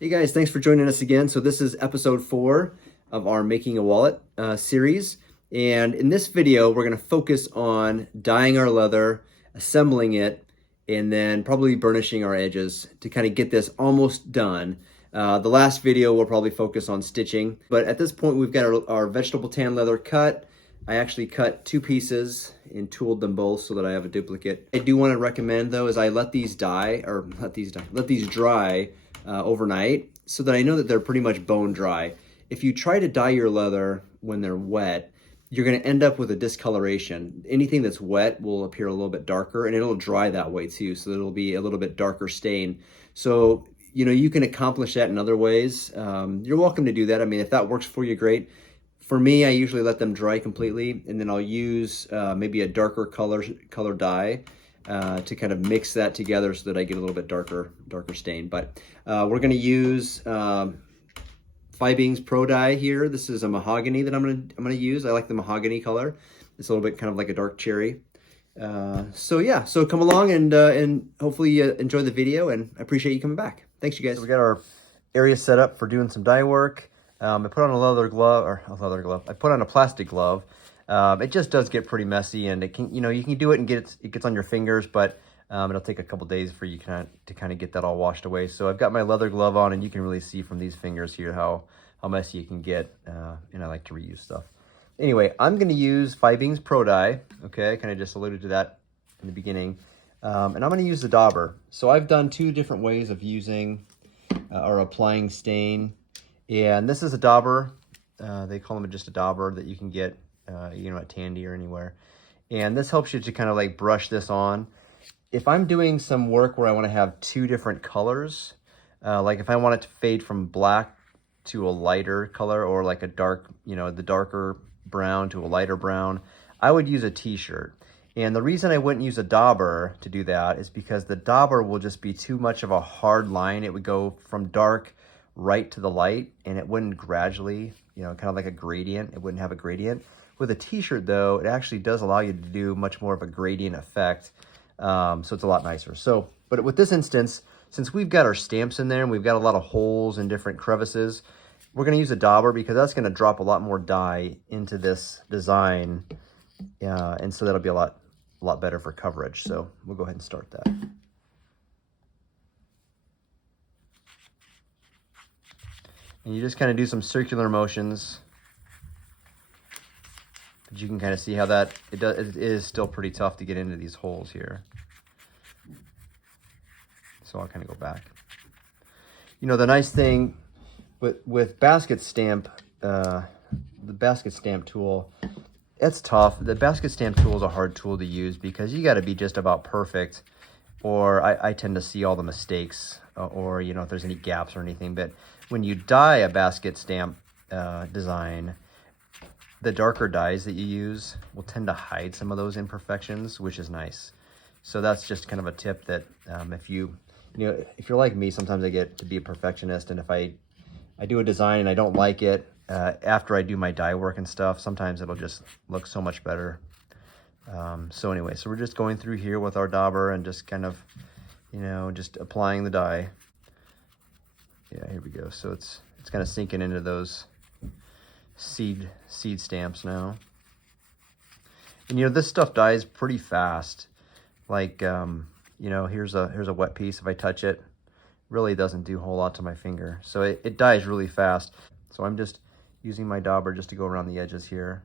Hey guys, thanks for joining us again. So this is episode 4 of our Making a Wallet series. And in this video, we're going to focus on dyeing our leather, assembling it, and then probably burnishing our edges to kind of get this almost done. The last video will probably focus on stitching. But at this point, we've got our vegetable tan leather cut. I actually cut 2 pieces and tooled them both so that I have a duplicate. I do want to recommend though is I let these dry overnight so that I know that they're pretty much bone dry. If you try to dye your leather when they're wet, you're going to end up with a discoloration. Anything that's wet will appear a little bit darker, and it'll dry that way too, so it'll be a little bit darker stain. So, you can accomplish that in other ways. You're welcome to do that. I mean, if that works for you, great. For me, I usually let them dry completely, and then I'll use maybe a darker color dye to kind of mix that together so that I get a little bit darker stain. But we're going to use Fibings Pro Dye here. This is a mahogany that I'm gonna use. I like the mahogany color. It's a little bit kind of like a dark cherry. So yeah, so come along and hopefully you enjoy the video, and I appreciate you coming back. Thanks, you guys. So we got our area set up for doing some dye work. I put on I put on a plastic glove. It just does get pretty messy, and it can, you can do it and it gets on your fingers, but it'll take a couple days for you to kind of get that all washed away. So I've got my leather glove on, and you can really see from these fingers here how messy it can get. And I like to reuse stuff. Anyway, I'm going to use Fibings Pro Dye. Okay, I kind of just alluded to that in the beginning. And I'm going to use the dauber. So I've done 2 different ways of using or applying stain. And this is a dauber. They call them just a dauber that you can get at Tandy or anywhere. And this helps you to kind of like brush this on. If I'm doing some work where I want to have 2 different colors, like if I want it to fade from black to a lighter color, or like a dark, the darker brown to a lighter brown, I would use a t-shirt. And the reason I wouldn't use a dauber to do that is because the dauber will just be too much of a hard line. It would go from dark right to the light, and it wouldn't gradually, kind of like a gradient. It wouldn't have a gradient. With a t-shirt though, it actually does allow you to do much more of a gradient effect. So it's a lot nicer. So, but with this instance, since we've got our stamps in there and we've got a lot of holes and different crevices, we're going to use a dauber because that's going to drop a lot more dye into this design. And so that'll be a lot better for coverage. So we'll go ahead and start that. And you just kind of do some circular motions. But you can kind of see how it is still pretty tough to get into these holes here. So I'll kind of go back. The nice thing with basket stamp, the basket stamp tool, it's tough. The basket stamp tool is a hard tool to use because you got to be just about perfect, or I tend to see all the mistakes, or if there's any gaps or anything. But when you dye a basket stamp design, the darker dyes that you use will tend to hide some of those imperfections, which is nice. So that's just kind of a tip that if if you're like me, sometimes I get to be a perfectionist, and if I do a design and I don't like it, after I do my dye work and stuff, sometimes it'll just look so much better. So anyway, so we're just going through here with our dauber and just kind of, just applying the dye. Yeah, here we go. So it's kind of sinking into those seed stamps now. And this stuff dyes pretty fast. Like here's a wet piece. If I touch it, really doesn't do a whole lot to my finger. So it dyes really fast. So I'm just using my dauber just to go around the edges here.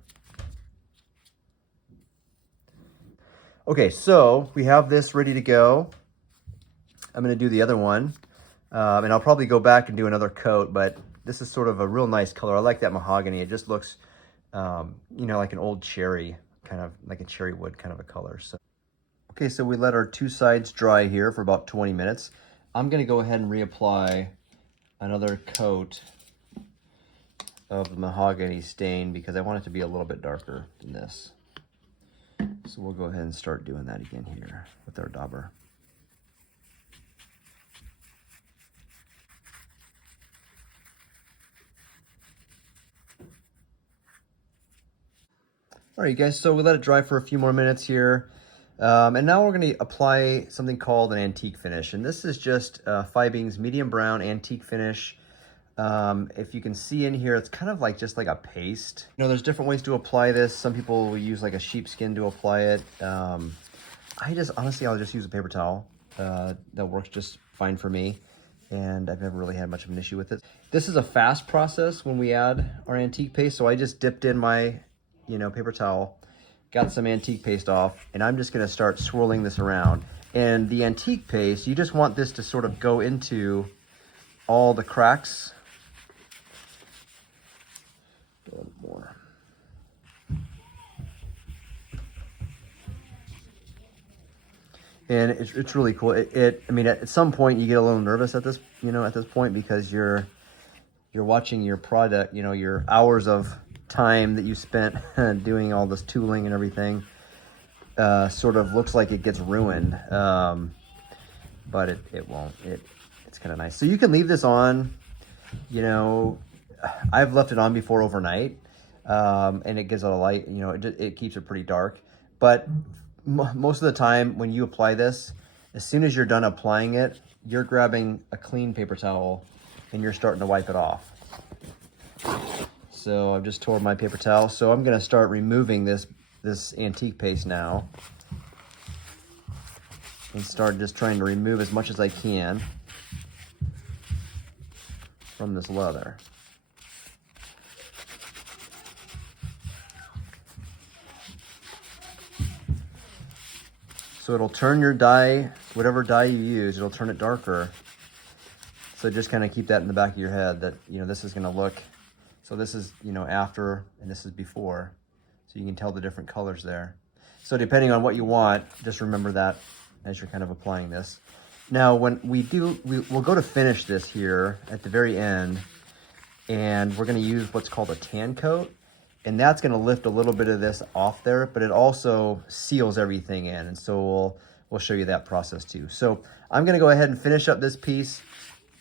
Okay, so we have this ready to go. I'm going to do the other one. And I'll probably go back and do another coat, but this is sort of a real nice color. I like that mahogany. It just looks, like an old cherry, kind of like a cherry wood kind of a color. So, okay, so we let our 2 sides dry here for about 20 minutes. I'm going to go ahead and reapply another coat of the mahogany stain because I want it to be a little bit darker than this. So we'll go ahead and start doing that again here with our dauber. All right, guys, so we let it dry for a few more minutes here. And now we're going to apply something called an antique finish. And this is just Fibing's medium brown antique finish. If you can see in here, it's kind of like just like a paste. You know, there's different ways to apply this. Some people will use like a sheepskin to apply it. Honestly, I'll just use a paper towel. That works just fine for me. And I've never really had much of an issue with it. This is a fast process when we add our antique paste. So I just dipped in my, paper towel, got some antique paste off, and I'm just gonna start swirling this around. And the antique paste, you just want this to sort of go into all the cracks. A little more. And it's really cool. I mean, at some point you get a little nervous at this, at this point, because you're watching your product, your hours of time that you spent doing all this tooling and everything, sort of looks like it gets ruined. But it won't. It's kind of nice. So you can leave this on, I've left it on before overnight, and it gives it a light, it keeps it pretty dark. But most of the time when you apply this, as soon as you're done applying it, you're grabbing a clean paper towel and you're starting to wipe it off. So I've just tore my paper towel. So I'm gonna start removing this antique paste now and start just trying to remove as much as I can from this leather. So it'll turn your dye, whatever dye you use, it'll turn it darker. So just kind of keep that in the back of your head that, this is gonna look, so this is, after and this is before. So you can tell the different colors there. So depending on what you want, just remember that as you're kind of applying this. Now when we'll go to finish this here at the very end, and we're gonna use what's called a tan coat. And that's going to lift a little bit of this off there, but it also seals everything in. And so we'll show you that process too. So I'm going to go ahead and finish up this piece,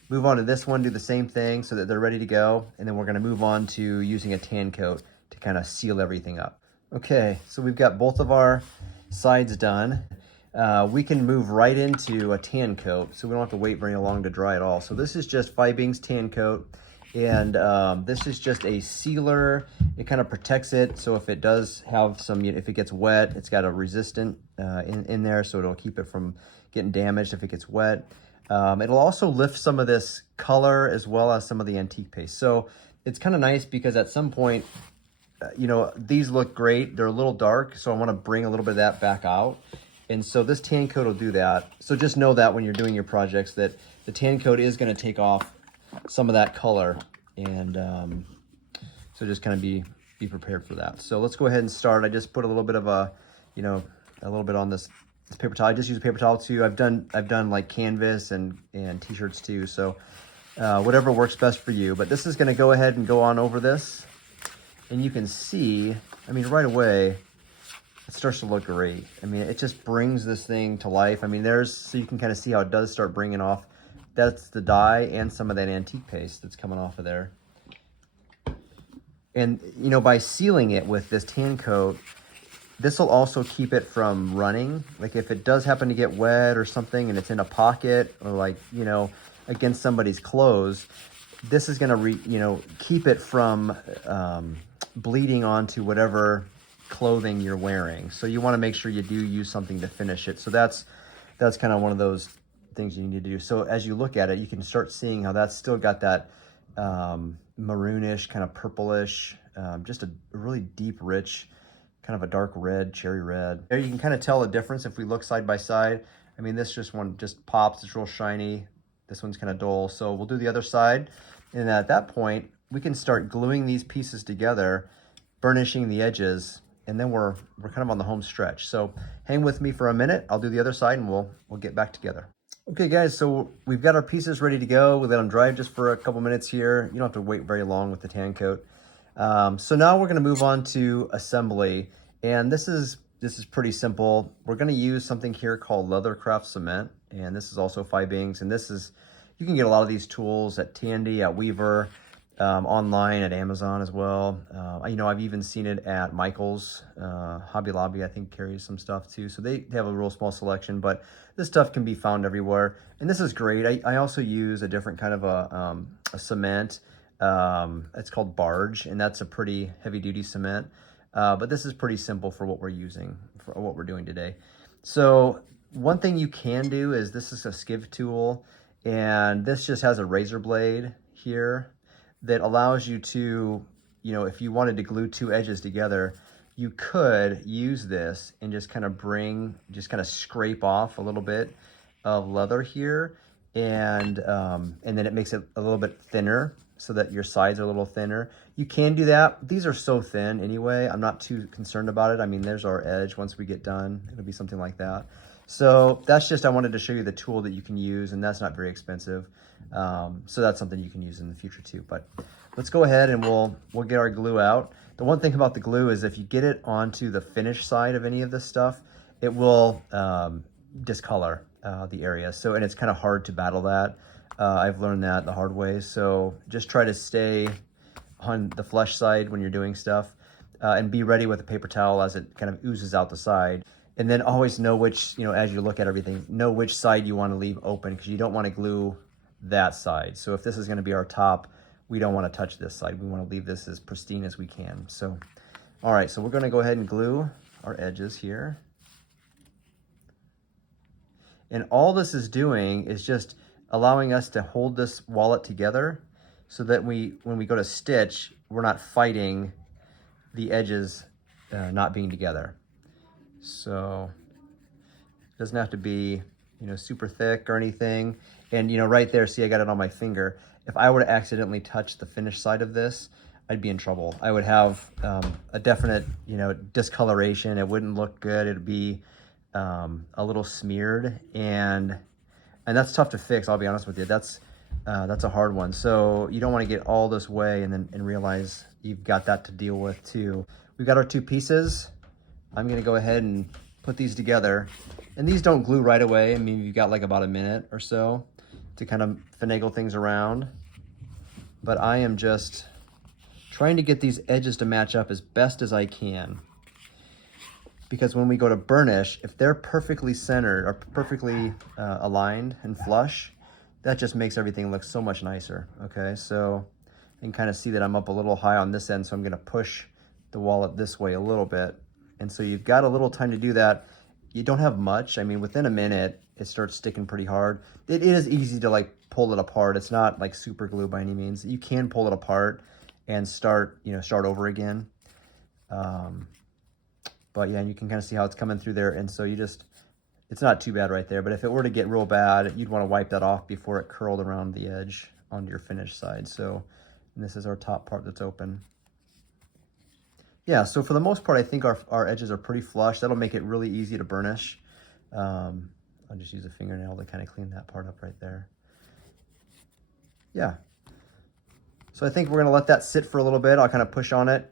move on to this one, do the same thing so that they're ready to go. And then we're going to move on to using a tan coat to kind of seal everything up. Okay, so we've got both of our sides done. We can move right into a tan coat, so we don't have to wait very long to dry at all. So this is just Fibing's tan coat. And this is just a sealer. It kind of protects it, so if it does have some, if it gets wet, it's got a resistant in there, so it'll keep it from getting damaged if it gets wet. It'll also lift some of this color as well as some of the antique paste. So it's kind of nice because at some point, these look great. They're a little dark, so I want to bring a little bit of that back out. And so this tan coat will do that. So just know that when you're doing your projects that the tan coat is going to take off some of that color, and so just kind of be prepared for that. So let's go ahead and start. I just put a little bit of a little bit on this paper towel. I just use a paper towel too. I've done like canvas and t-shirts too, so whatever works best for you. But this is going to go ahead and go on over this, and you can see, I mean, right away it starts to look great. I mean, it just brings this thing to life. I mean, so you can kind of see how it does start bringing off. That's the dye and some of that antique paste that's coming off of there. And, by sealing it with this tan coat, this will also keep it from running. Like if it does happen to get wet or something and it's in a pocket or like, against somebody's clothes, this is going to, keep it from bleeding onto whatever clothing you're wearing. So you want to make sure you do use something to finish it. So that's kind of one of those things you need to do. So as you look at it, you can start seeing how that's still got that maroonish, kind of purplish, just a really deep, rich, kind of a dark red, cherry red. There you can kind of tell the difference if we look side by side. I mean, this one just pops, it's real shiny. This one's kind of dull. So we'll do the other side. And at that point, we can start gluing these pieces together, burnishing the edges, and then we're kind of on the home stretch. So hang with me for a minute. I'll do the other side and we'll get back together. Okay guys, so we've got our pieces ready to go. We let them dry just for a couple minutes here. You don't have to wait very long with the tan coat. So now we're gonna move on to assembly. And this is pretty simple. We're gonna use something here called Leathercraft Cement. And this is also Fibing's. And you can get a lot of these tools at Tandy, at Weaver. online at Amazon as well. You know, I've even seen it at Michael's. Hobby Lobby, I think, carries some stuff too. So they have a real small selection, but this stuff can be found everywhere. And this is great. I also use a different kind of a cement. It's called Barge, and that's a pretty heavy duty cement. But this is pretty simple for what we're using, for what we're doing today. So one thing you can do is, this is a skiv tool, and this just has a razor blade here that allows you to, you know, if you wanted to glue two edges together, you could use this and just kind of scrape off a little bit of leather here, and then it makes it a little bit thinner so that your sides are a little thinner. You can do that. These are so thin anyway, I'm not too concerned about it. I mean, there's our edge. Once we get done, it'll be something like that. So that's just, I wanted to show you the tool that you can use, and that's not very expensive. So that's something you can use in the future too. But let's go ahead and we'll get our glue out. The one thing about the glue is, if you get it onto the finish side of any of this stuff, it will discolor the area. So, and it's kind of hard to battle that. I've learned that the hard way. So just try to stay on the flush side when you're doing stuff, and be ready with a paper towel as it kind of oozes out the side. And then always know which, you know, as you look at everything, know which side you want to leave open, because you don't want to glue that side. So if this is going to be our top, we don't want to touch this side. We want to leave this as pristine as we can. So, all right, so we're going to go ahead and glue our edges here. And all this is doing is just allowing us to hold this wallet together, so that when we go to stitch, we're not fighting the edges not being together. So it doesn't have to be, you know, super thick or anything. And, you know, right there, see, I got it on my finger. If I were to accidentally touch the finished side of this, I'd be in trouble. I would have a definite, you know, discoloration. It wouldn't look good. It'd be a little smeared, and that's tough to fix. I'll be honest with you. That's a hard one. So you don't want to get all this way and realize you've got that to deal with too. We've got our two pieces. I'm going to go ahead and put these together, and these don't glue right away. I mean, you've got like about a minute or so to kind of finagle things around, but I am just trying to get these edges to match up as best as I can, because when we go to burnish, if they're perfectly centered or perfectly aligned and flush, that just makes everything look so much nicer. Okay, so you can kind of see that I'm up a little high on this end, so I'm going to push the wallet this way a little bit. And so you've got a little time to do that. You don't have much. I mean, within a minute, it starts sticking pretty hard. It is easy to like pull it apart. It's not like super glue by any means. You can pull it apart and start over again. But yeah, you can kind of see how it's coming through there. And so it's not too bad right there. But if it were to get real bad, you'd want to wipe that off before it curled around the edge onto your finished side. So, and this is our top part that's open. Yeah, so for the most part, I think our edges are pretty flush. That'll make it really easy to burnish. I'll just use a fingernail to kind of clean that part up right there. Yeah. So I think we're gonna let that sit for a little bit. I'll kind of push on it.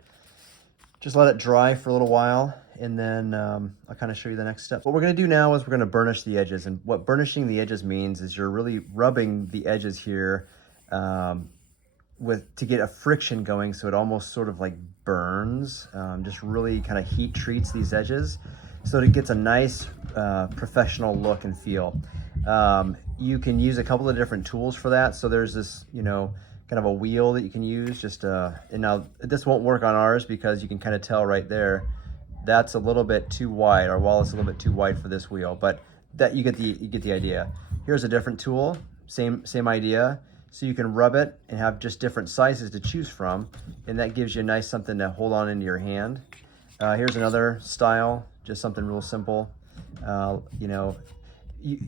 Just let it dry for a little while, and then I'll kind of show you the next step. What we're gonna do now is we're gonna burnish the edges. And what burnishing the edges means is you're really rubbing the edges here to get a friction going, so it almost sort of like burns, just really kind of heat treats these edges so it gets a nice professional look and feel. You can use a couple of different tools for that. So there's this, you know, kind of a wheel that you can use, and now this won't work on ours because you can kind of tell right there that's a little bit too wide. Our wallet's a little bit too wide for this wheel, but that you get the idea. Here's a different tool, same idea. So you can rub it and have just different sizes to choose from, and that gives you a nice something to hold on into your hand. Here's another style, just something real simple. You know,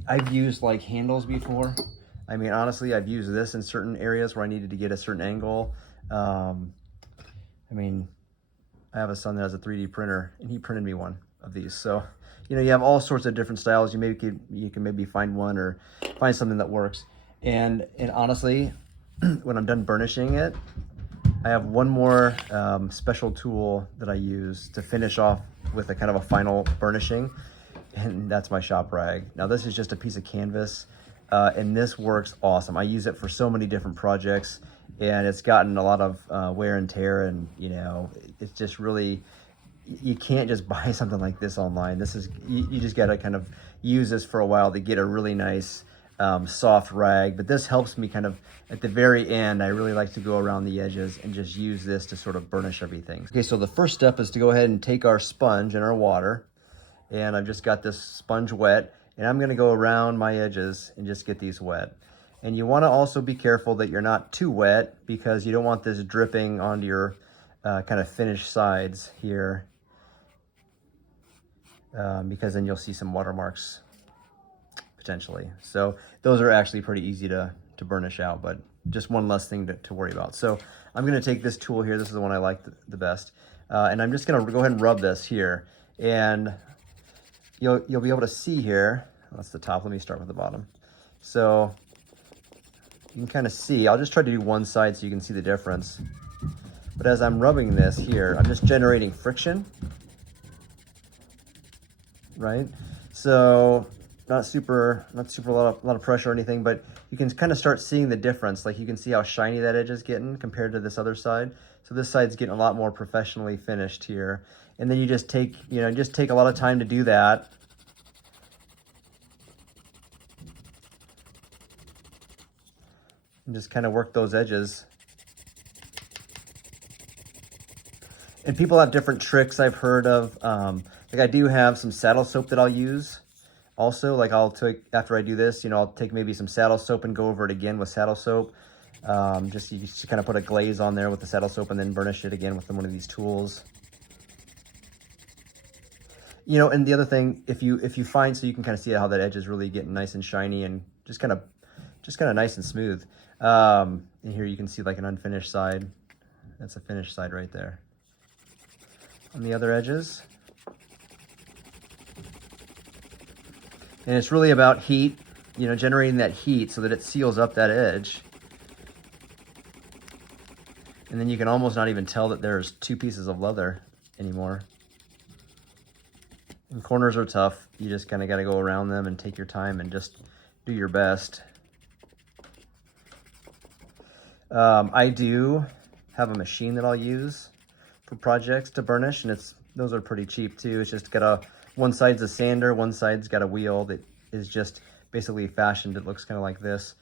I've used like handles before. I mean, honestly, I've used this in certain areas where I needed to get a certain angle. I mean, I have a son that has a 3D printer, and he printed me one of these. So, you know, you have all sorts of different styles. You can maybe find one or find something that works. And honestly, when I'm done burnishing it, I have one more special tool that I use to finish off with a kind of a final burnishing, and that's my shop rag. Now this is just a piece of canvas, and this works awesome. I use it for so many different projects, and it's gotten a lot of wear and tear, and you know, it's just really, you can't just buy something like this online. This is, you just got to kind of use this for a while to get a really nice soft rag. But this helps me kind of at the very end. I really like to go around the edges and just use this to sort of burnish everything. Okay, so the first step is to go ahead and take our sponge and our water, and I've just got this sponge wet, and I'm going to go around my edges and just get these wet. And you want to also be careful that you're not too wet, because you don't want this dripping onto your kind of finished sides here, because then you'll see some watermarks potentially. So those are actually pretty easy to burnish out, but just one less thing to worry about. So I'm going to take this tool here. This is the one I like the best. And I'm just going to go ahead and rub this here, and you'll be able to see here. That's the top. Let me start with the bottom. So you can kind of see, I'll just try to do one side so you can see the difference. But as I'm rubbing this here, I'm just generating friction, right? So not super a lot of pressure or anything, but you can kind of start seeing the difference. Like you can see how shiny that edge is getting compared to this other side. So this side's getting a lot more professionally finished here. And then you just take, you know, just take a lot of time to do that. And just kind of work those edges. And people have different tricks I've heard of. Like I do have some saddle soap that I'll use. Also, like I'll take, after I do this, you know, I'll take maybe some saddle soap and go over it again with saddle soap. You just kind of put a glaze on there with the saddle soap and then burnish it again with one of these tools. You know, and the other thing, if you find, so you can kind of see how that edge is really getting nice and shiny and just kind of nice and smooth. And here you can see like an unfinished side. That's a finished side right there. On the other edges. And it's really about heat, you know, generating that heat so that it seals up that edge. And then you can almost not even tell that there's two pieces of leather anymore. And corners are tough. You just kind of got to go around them and take your time and just do your best. I do have a machine that I'll use for projects to burnish, and those are pretty cheap too. It's just got one side's a sander, one side's got a wheel that is just basically fashioned. It looks kind of like this,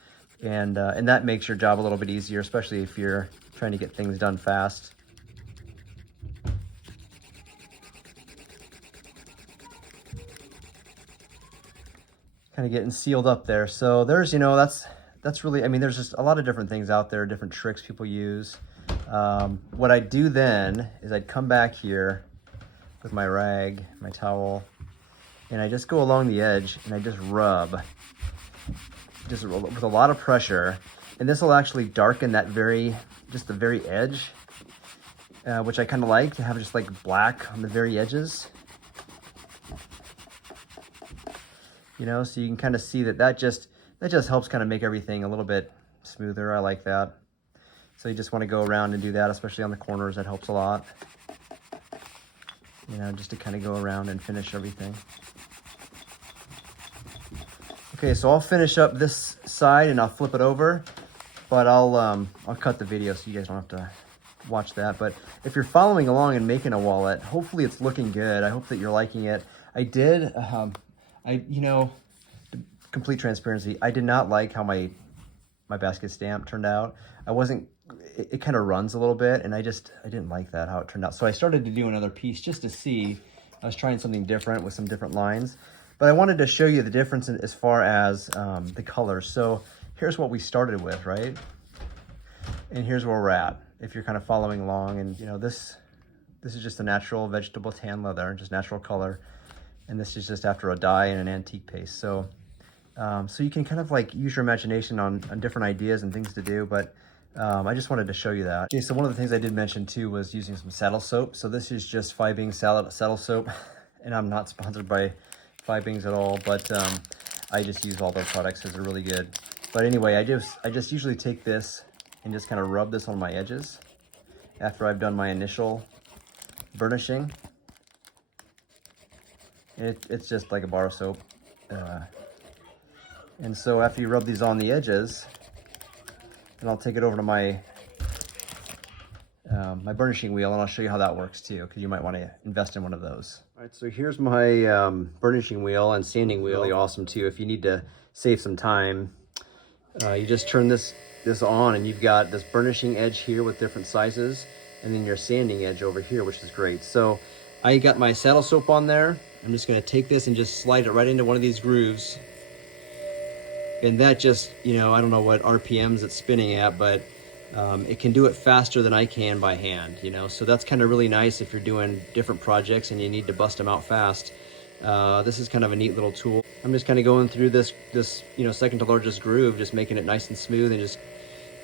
and that makes your job a little bit easier, especially if you're trying to get things done fast. Kind of getting sealed up there. So there's, you know, that's really, I mean, there's just a lot of different things out there, different tricks people use. What I do then is I'd come back here with my rag, my towel, and I just go along the edge and I just rub, just with a lot of pressure. And this will actually darken that just the very edge, which I kind of like to have just like black on the very edges. You know, so you can kind of see that just helps kind of make everything a little bit smoother. I like that. So you just want to go around and do that, especially on the corners. That helps a lot. You know, just to kind of go around and finish everything. Okay, so I'll finish up this side and I'll flip it over, but I'll cut the video so you guys don't have to watch that. But if you're following along and making a wallet, hopefully it's looking good. I hope that you're liking it. I did, you know, complete transparency, I did not like how my basket stamp turned out. It kind of runs a little bit, and I didn't like that, how it turned out. So I started to do another piece just to see. I was trying something different with some different lines, but I wanted to show you the difference as far as the colors. So here's what we started with, right? And here's where we're at, if you're kind of following along. And you know, this is just a natural vegetable tan leather, just natural color. And this is just after a dye and an antique paste. So so you can kind of like use your imagination on different ideas and things to do, but I just wanted to show you that. Okay, so one of the things I did mention too was using some saddle soap. So this is just Five Beans saddle soap, and I'm not sponsored by Five Beans at all, but I just use all their products because they're really good. But anyway, I just usually take this and just kind of rub this on my edges after I've done my initial burnishing. It's just like a bar of soap. And so after you rub these on the edges, then I'll take it over to my my burnishing wheel, and I'll show you how that works too, because you might want to invest in one of those. All right, so here's my burnishing wheel and sanding wheel. Really awesome too. If you need to save some time, you just turn this on, and you've got this burnishing edge here with different sizes, and then your sanding edge over here, which is great. So I got my saddle soap on there. I'm just going to take this and just slide it right into one of these grooves. And that just, you know, I don't know what RPMs it's spinning at, but it can do it faster than I can by hand, you know. So that's kind of really nice if you're doing different projects and you need to bust them out fast. This is kind of a neat little tool. I'm just kind of going through this you know, second to largest groove, just making it nice and smooth,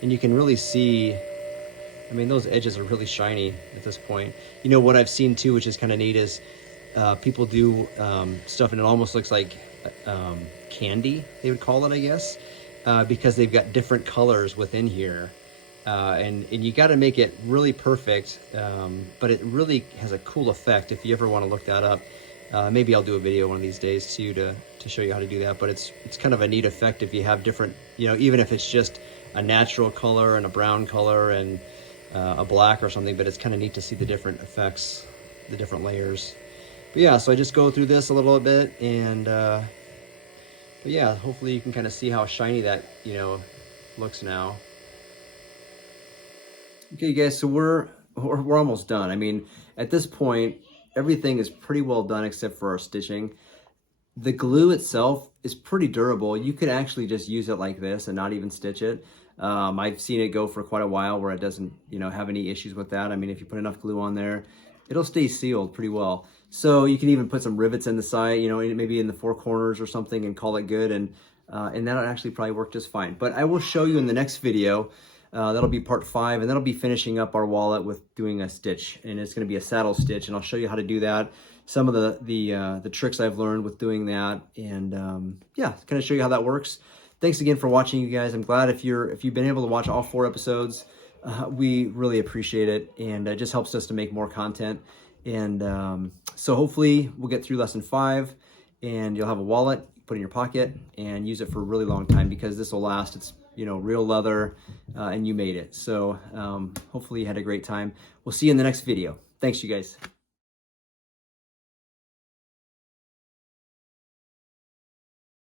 and you can really see, I mean, those edges are really shiny at this point. You know, what I've seen too, which is kind of neat, is people do stuff and it almost looks like candy, they would call it, I guess, because they've got different colors within here. And you got to make it really perfect, but it really has a cool effect if you ever want to look that up. Maybe I'll do a video one of these days too to show you how to do that, but it's kind of a neat effect if you have different, you know, even if it's just a natural color and a brown color and a black or something, but it's kind of neat to see the different effects, the different layers. But yeah, so I just go through this a little bit, and but yeah, hopefully you can kind of see how shiny that, you know, looks now. Okay, guys, so we're almost done. I mean, at this point, everything is pretty well done except for our stitching. The glue itself is pretty durable. You could actually just use it like this and not even stitch it. I've seen it go for quite a while where it doesn't, you know, have any issues with that. I mean, if you put enough glue on there, it'll stay sealed pretty well. So you can even put some rivets in the side, you know, maybe in the four corners or something, and call it good, and that'll actually probably work just fine. But I will show you in the next video. That'll be part 5, and that'll be finishing up our wallet with doing a stitch, and it's going to be a saddle stitch, and I'll show you how to do that, some of the tricks I've learned with doing that, and yeah, kind of show you how that works. Thanks again for watching, you guys. I'm glad if you've been able to watch all 4 episodes. We really appreciate it, and it just helps us to make more content. And so hopefully we'll get through lesson 5, and you'll have a wallet, put in your pocket, and use it for a really long time, because this will last. It's, you know, real leather, and you made it. So hopefully you had a great time. We'll see you in the next video. Thanks, you guys.